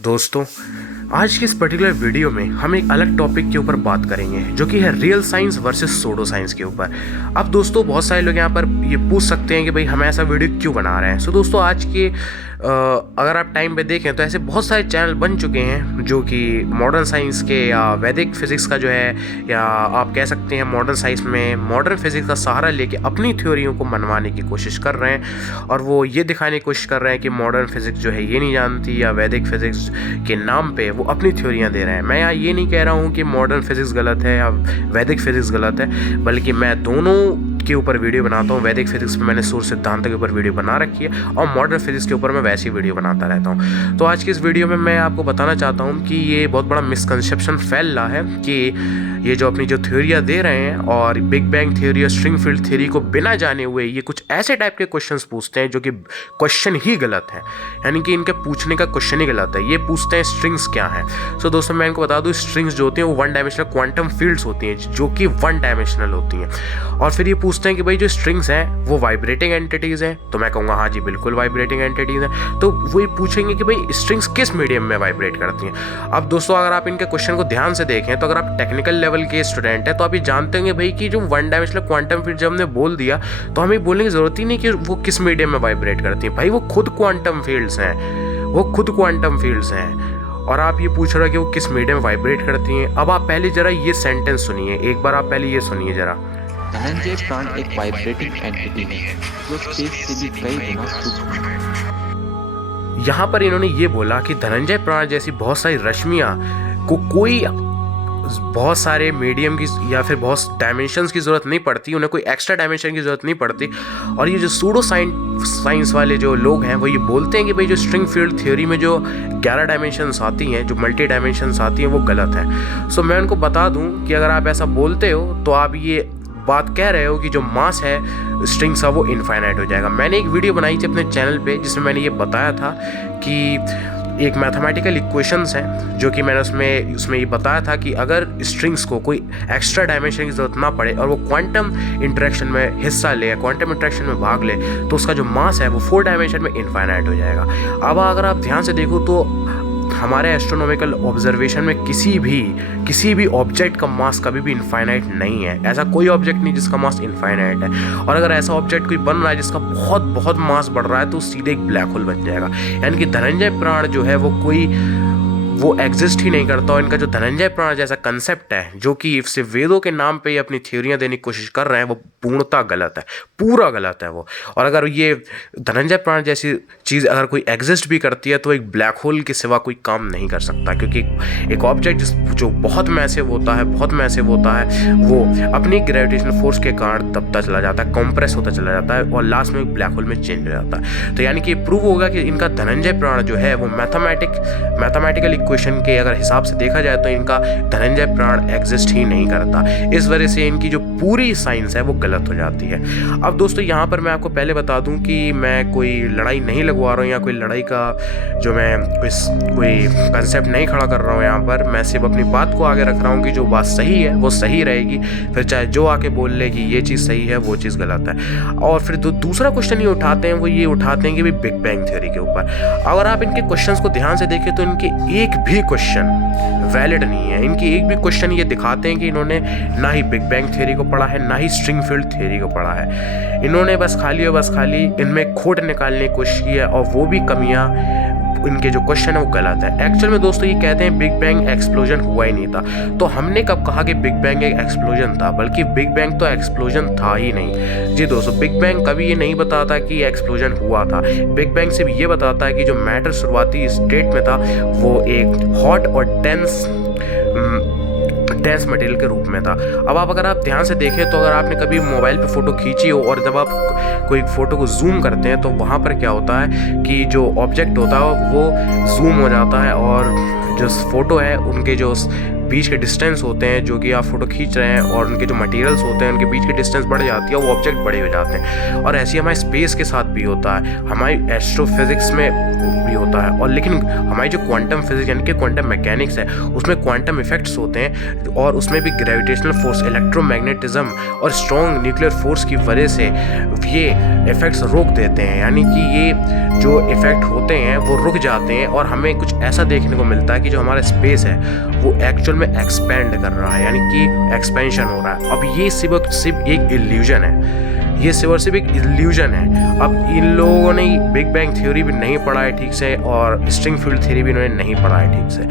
दोस्तों, आज की इस पर्टिकुलर वीडियो में हम एक अलग टॉपिक के ऊपर बात करेंगे जो कि है real science versus pseudo science के ऊपर। अब दोस्तों, बहुत सारे लोग यहाँ पर ये पूछ सकते हैं कि भाई हम ऐसा वीडियो क्यों बना रहे हैं। सो दोस्तों, आज के अगर आप टाइम पे देखें तो ऐसे बहुत सारे चैनल बन चुके हैं जो कि मॉडर्न साइंस के या वैदिक फिजिक्स का जो है, या आप कह सकते हैं मॉडर्न साइंस में मॉडर्न फिजिक्स का सहारा लेके अपनी थ्योरियों को मनवाने की कोशिश कर रहे हैं। और वो ये दिखाने की कोशिश कर रहे हैं कि मॉडर्न फिजिक्स जो है ये नहीं जानती, या वैदिक फिजिक्स के नाम पे वो अपनी थ्योरियां दे रहे हैं। मैं यहाँ ये नहीं कह रहा हूँ कि मॉडर्न फिजिक्स गलत है या वैदिक फिजिक्स गलत है, बल्कि मैं दोनों के ऊपर वीडियो बनाता हूँ। वैदिक फिजिक्स में मैंने सूर्य सिद्धांत के ऊपर वीडियो बना रखी है और मॉडर्न फिजिक्स के ऊपर मैं वैसी वीडियो बनाता रहता हूँ। तो आज की इस वीडियो में मैं आपको बताना चाहता हूँ कि ये बहुत बड़ा मिसकंसेप्शन फैल रहा है कि ये जो अपनी जो थ्योरियाँ दे रहे हैं और बिग बैंग थ्योरी और स्ट्रिंग फील्ड थ्योरी को बिना जाने हुए ये कुछ ऐसे टाइप के क्वेश्चंस पूछते हैं जो कि क्वेश्चन ही गलत है, यानी कि इनके पूछने का क्वेश्चन ही गलत है। ये पूछते हैं स्ट्रिंग्स क्या है। सो दोस्तों, मैं इनको बता दूँ, स्ट्रिंग्स जो होती हैं वो वन डायमेंशनल क्वांटम फील्ड्स होती हैं जो कि वन डायमेंशनल होती हैं। और फिर ये पूछते हैं कि भाई जो स्ट्रिंग्स हैं वो वाइब्रेटिंग एंटिटीज़ हैं। तो मैं कहूँगा हाँ जी, बिल्कुल वाइब्रेटिंग एंटिटीज़ हैं। तो वो ये पूछेंगे कि भाई स्ट्रिंग्स किस मीडियम में वाइब्रेट करती हैं। अब दोस्तों, अगर आप इनके क्वेश्चन को ध्यान से देखें तो अगर आप टेक्निकल लेवल के स्टूडेंट हैं तो आप ये जानते होंगे भाई कि जो वन डायमेंशनल क्वांटम फील्ड जब हमने बोल दिया तो हमें बोलने की जरूरत ही नहीं कि वो किस मीडियम में वाइब्रेट करती हैं। भाई वो खुद क्वांटम फील्ड्स हैं, वो खुद क्वांटम फील्ड्स हैं। और आप ये पूछ रहे हो कि वो किस मीडियम में वाइब्रेट करती हैं। अब आप पहले जरा ये सेंटेंस सुनिए, एक बार आप पहले ये सुनिए जरा। धनंजय प्राण एक वाइब्रेटिंग एंटिटी है जो स्पेस से भी कई गुना सूक्ष्म है। यहाँ पर इन्होंने ये बोला कि धनंजय प्राण जैसी बहुत सारी रश्मियाँ को कोई बहुत सारे मीडियम की या फिर बहुत डायमेंशंस की ज़रूरत नहीं पड़ती, उन्हें कोई एक्स्ट्रा डायमेंशन की ज़रूरत नहीं पड़ती। और ये जो सूडो साइंस वाले जो लोग हैं वो ये बोलते हैं कि भाई जो स्ट्रिंग फील्ड थ्योरी में जो 11 डायमेंशंस आती हैं, जो मल्टी डायमेंशंस आती हैं, वो गलत है। सो मैं उनको बता दूं कि अगर आप ऐसा बोलते हो तो आप ये बात कह रहे हो कि जो मास है स्ट्रिंग्स का वो इनफाइनाइट हो जाएगा। मैंने एक वीडियो बनाई थी अपने चैनल पे जिसमें मैंने ये बताया था कि एक मैथमेटिकल इक्वेशंस हैं जो कि मैंने उसमें ये बताया था कि अगर स्ट्रिंग्स को कोई एक्स्ट्रा डायमेंशन की ज़रूरत ना पड़े और वो क्वांटम इंटरेक्शन में हिस्सा ले या क्वांटम इंटरेक्शन में भाग ले तो उसका जो मास है वो 4 डायमेंशन में इनफाइनाइट हो जाएगा। अब अगर आप ध्यान से देखो तो हमारे एस्ट्रोनॉमिकल ऑब्जर्वेशन में किसी भी ऑब्जेक्ट का मास कभी भी इनफाइनाइट नहीं है। ऐसा कोई ऑब्जेक्ट नहीं जिसका मास इनफाइनाइट है। और अगर ऐसा ऑब्जेक्ट कोई बन रहा है जिसका बहुत बहुत मास बढ़ रहा है तो सीधे एक ब्लैक होल बन जाएगा। यानी कि धनंजय प्राण जो है वो एग्जिस्ट ही नहीं करता। और इनका जो धनंजय प्राण जैसा कंसेप्ट है जो कि सिर्फ वेदों के नाम पे अपनी थ्योरियां देने की कोशिश कर रहे हैं, वो पूर्णतः गलत है, पूरा गलत है वो। और अगर ये धनंजय प्राण जैसी चीज़ अगर कोई एग्जिस्ट भी करती है तो एक ब्लैक होल के सिवा कोई काम नहीं कर सकता, क्योंकि एक ऑब्जेक्ट जो बहुत मैसिव होता है वो अपनी ग्रेविटेशनल फोर्स के कारण दबता चला जाता है, कंप्रेस होता चला जाता है और लास्ट में एक ब्लैक होल में चेंज हो जाता है। तो यानी कि प्रूव होगा कि इनका धनंजय प्राण जो है वो मैथमेटिकल इक्वेशन के अगर हिसाब से देखा जाए तो इनका धनंजय प्राण एग्जिस्ट ही नहीं करता। इस वजह से इनकी जो पूरी साइंस है वो गलत हो जाती है। अब दोस्तों, यहाँ पर मैं आपको पहले बता दूं कि मैं कोई लड़ाई नहीं लगवा रहा हूँ या कोई लड़ाई का जो मैं कोई कंसेप्ट नहीं खड़ा कर रहा हूँ। यहाँ पर मैं सिर्फ अपनी बात को आगे रख रहा हूँ कि जो बात सही है वो सही रहेगी, फिर चाहे जो आके बोल ले कि ये चीज़ सही है वो चीज़ गलत है। और फिर दूसरा क्वेश्चन ये उठाते हैं, वो ये उठाते हैं कि भाई बिग बैंग थ्योरी के ऊपर। अगर आप इनके क्वेश्चंस को ध्यान से देखें तो इनके एक भी क्वेश्चन वैलिड नहीं है। इनकी एक भी क्वेश्चन ये दिखाते हैं कि इन्होंने ना ही बिग बैंग थ्योरी को पढ़ा है ना ही स्ट्रिंग फील्ड थ्योरी को पढ़ा है। इन्होंने बस खाली इनमें खोट निकालने की कोशिश की है, और वो भी कमियां इनके जो क्वेश्चन है वो गलत है। एक्चुअल में दोस्तों ये कहते हैं बिग बैंग एक्सप्लोजन हुआ ही नहीं था। तो हमने कब कहा कि बिग बैंग एक एक्सप्लोजन था? बल्कि बिग बैंग तो एक्सप्लोजन था ही नहीं। जी दोस्तों, बिग बैंग कभी ये नहीं बताता कि एक्सप्लोजन हुआ था। बिग बैंग सिर्फ ये बताता है कि जो मैटर शुरुआती स्टेट में था वो एक हॉट और डेंस मटेरियल के रूप में था। अब अगर आप ध्यान से देखें तो अगर आपने कभी मोबाइल पे फ़ोटो खींची हो और जब आप कोई फ़ोटो को जूम करते हैं तो वहाँ पर क्या होता है कि जो ऑब्जेक्ट होता है वो जूम हो जाता है और जो फोटो है उनके जो बीच के डिस्टेंस होते हैं जो कि आप फोटो खींच रहे हैं और उनके जो मटेरियल्स होते हैं उनके बीच के डिस्टेंस बढ़ जाती है, वो ऑब्जेक्ट बड़े हो जाते हैं। और ऐसे ही हमारे स्पेस के साथ भी होता है, हमारी एस्ट्रोफिजिक्स में भी होता है। और लेकिन हमारी जो क्वांटम फिजिक्स यानी कि क्वांटम मैकेनिक्स है उसमें क्वांटम इफेक्ट्स होते हैं और उसमें भी ग्रेविटेशनल फोर्स, इलेक्ट्रोमैग्नेटिज्म और स्ट्रॉन्ग न्यूक्लियर फोर्स की वजह से ये इफेक्ट्स रोक देते हैं, यानी कि ये जो इफेक्ट होते हैं वो रुक जाते हैं और हमें कुछ ऐसा देखने को मिलता है कि जो हमारा स्पेस है वो एक्चुअल में एक्सपेंड कर रहा है, यानी कि एक्सपेंशन हो रहा है। अब ये सिर्फ एक इल्यूजन है, ये सिर्फ एक इल्यूजन है। अब इन लोगों ने बिग बैंग थ्योरी भी नहीं पढ़ा है ठीक से और स्ट्रिंग फील्ड थ्योरी भी इन्होंने नहीं पढ़ा है ठीक से।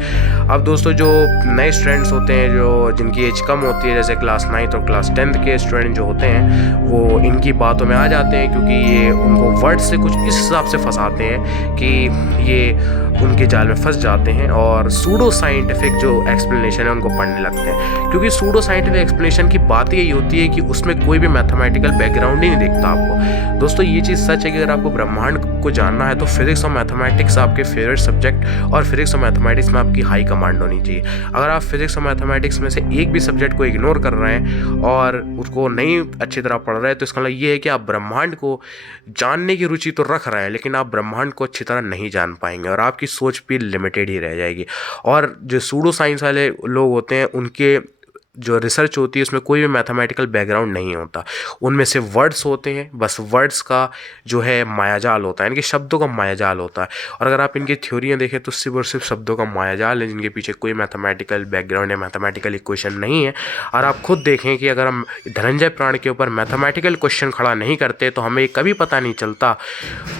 अब दोस्तों जो नए स्टूडेंट्स होते हैं जो जिनकी एज कम होती है, जैसे क्लास 9th और क्लास 10th के स्टूडेंट जो होते हैं वो इनकी बातों में आ जाते हैं, क्योंकि ये उनको वर्ड से कुछ इस हिसाब से फंसाते हैं कि ये उनके जाल में फंस जाते हैं और सूडो साइंटिफिक जो एक्सप्लेनेशन है उनको पढ़ने लगते हैं। क्योंकि सूडो साइंटिफिक एक्सप्लेनेशन की बात यही होती है कि उसमें कोई भी मैथमेटिकल बैकग्राउंड ही नहीं दिखता आपको। दोस्तों ये चीज़ सच है कि अगर आपको ब्रह्मांड को जानना है तो फिजिक्स और मैथमेटिक्स आपके फेवरेट सब्जेक्ट और फिजिक्स और मैथमेटिक्स में आपकी हाई कमांड होनी चाहिए। अगर आप फिजिक्स और मैथमेटिक्स में से एक भी सब्जेक्ट को इग्नोर कर रहे हैं और उसको नहीं अच्छी तरह पढ़ रहे हैं तो इसका मतलब ये है कि आप ब्रह्मांड को जानने की रुचि तो रख रहे हैं लेकिन आप ब्रह्मांड को अच्छी तरह नहीं जान पाएंगे और आपकी सोच भी लिमिटेड ही रह जाएगी। और जो सूडो साइंस वाले लोग होते हैं उनके जो रिसर्च होती है उसमें कोई भी मैथमेटिकल बैकग्राउंड नहीं होता, उनमें से वर्ड्स होते हैं, बस वर्ड्स का जो है मायाजाल होता है, यानी कि शब्दों का मायाजाल होता है। और अगर आप इनकी थ्योरियाँ देखें तो सिर्फ और सिर्फ शब्दों का मायाजाल है जिनके पीछे कोई मैथमेटिकल बैकग्राउंड या मैथमेटिकल इक्वेशन नहीं है। और आप खुद देखें कि अगर हम धनंजय प्राण के ऊपर मैथमेटिकल क्वेश्चन खड़ा नहीं करते तो हमें कभी पता नहीं चलता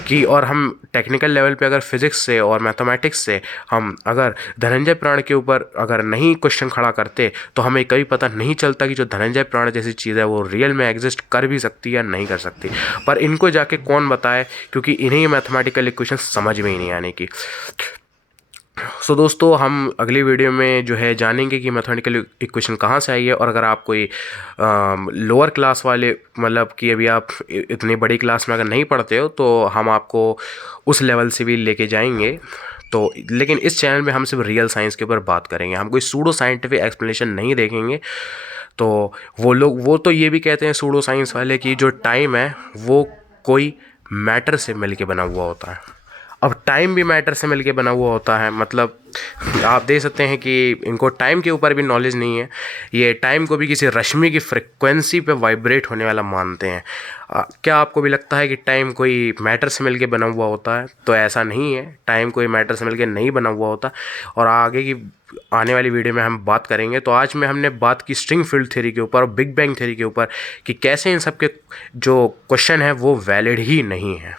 कि, और हम टेक्निकल लेवल पे अगर फिजिक्स से और मैथमेटिक्स से हम अगर धनंजय प्राण के ऊपर अगर नहीं क्वेश्चन खड़ा करते तो हमें कभी पता नहीं चलता कि जो धनंजय प्राण जैसी चीज़ है वो रियल में एग्जिस्ट कर भी सकती है या नहीं कर सकती। पर इनको जाके कौन बताए, क्योंकि इन्हें मैथमेटिकल इक्वेशन समझ में ही नहीं आने की। सो दोस्तों हम अगली वीडियो में जो है जानेंगे कि मैथमेटिकल इक्वेशन कहाँ से आई है। और अगर आप कोई लोअर क्लास वाले मतलब कि अभी आप इतनी बड़ी क्लास में अगर नहीं पढ़ते हो तो हम आपको उस लेवल से भी लेके जाएंगे। तो लेकिन इस चैनल में हम सिर्फ रियल साइंस के ऊपर बात करेंगे, हम कोई सूडो साइंटिफिक एक्सप्लेनेशन नहीं देखेंगे। तो वो तो ये भी कहते हैं सूडो साइंस वाले कि जो टाइम है वो कोई मैटर से मिलके बना हुआ होता है। अब टाइम भी मैटर से मिलके बना हुआ होता है, मतलब आप देख सकते हैं कि इनको टाइम के ऊपर भी नॉलेज नहीं है, ये टाइम को भी किसी रश्मि की फ्रिक्वेंसी पे वाइब्रेट होने वाला मानते हैं। क्या आपको भी लगता है कि टाइम कोई मैटर से मिलके बना हुआ होता है? तो ऐसा नहीं है, टाइम कोई मैटर से मिलके नहीं बना हुआ होता। और आगे की आने वाली वीडियो में हम बात करेंगे। तो आज में हमने बात की स्ट्रिंग फील्ड थ्योरी के ऊपर और बिग बैंग थ्योरी के ऊपर कि कैसे इन सब के जो क्वेश्चन है वो वैलिड ही नहीं है।